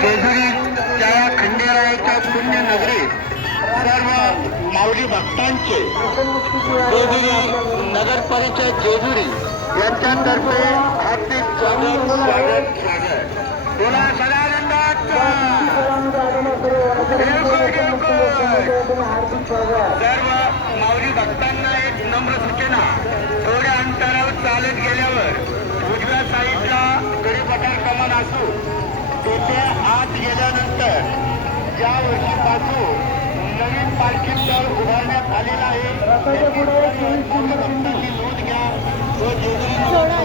जेजुरीच्या खंडेरायाच्या पुण्यनगरीत सर्व माऊली भक्तांचे जेजुरी नगर परिषद जेजुरी यांच्यातर्फे हार्दिक स्वागत स्वागत स्वागत. बोला सदानंदाचा सर्व माऊली भक्तांना एक नम्र सूचना. थोड्या अंतरावर चालत गेल्यावर उजव्या साईडला गडीपठार कमान असू तेथे आत गेल्यानंतर ज्या वर्षीपासून नवीन पालखी दल उभारण्यात आलेला आहे भक्तांनी नोंद घ्या व जेजुरी थोडा